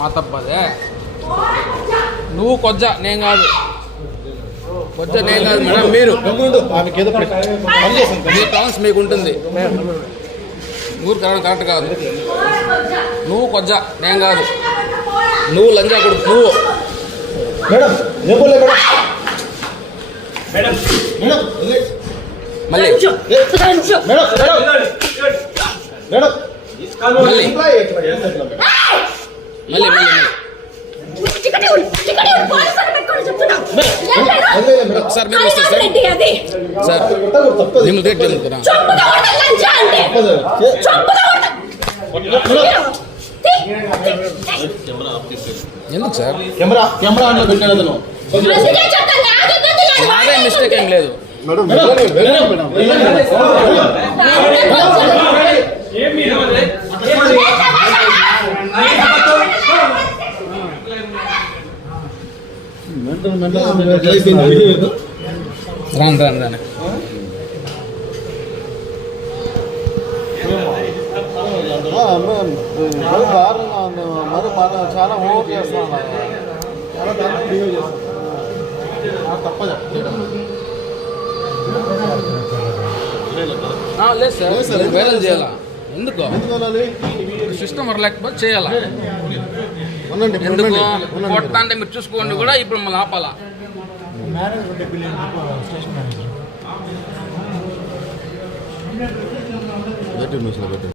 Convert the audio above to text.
మా తప్పదే. నువ్వు కొజ్జ నేను కాదు, కొజ్జ నేను కాదు మేడం. మీరు మీ టాన్స్ మీకు ఉంటుంది. నువ్వు కరెక్ట్ కాదు. నువ్వు కొజ్జ నేను కాదు. నువ్వు లంజా కొడుకు నువ్వు. మళ్ళీ సార్ మీరు వస్తారు సార్. మిమ్మల్ని రేట్ ఎందుకు సార్? నాదే మిస్టేక్ ఏం లేదు. రాను మరి చాలా ఓవర్ చేస్తున్నాను. లేదు సార్, వైరల్ చేయాలా? ఎందుకు సిస్టమ్ లేకపోతే చేయాలా? ఎందుకు కొట్టా అంటే మీరు చూసుకోండి కూడా. ఇప్పుడు మళ్ళీ ఆపాలా?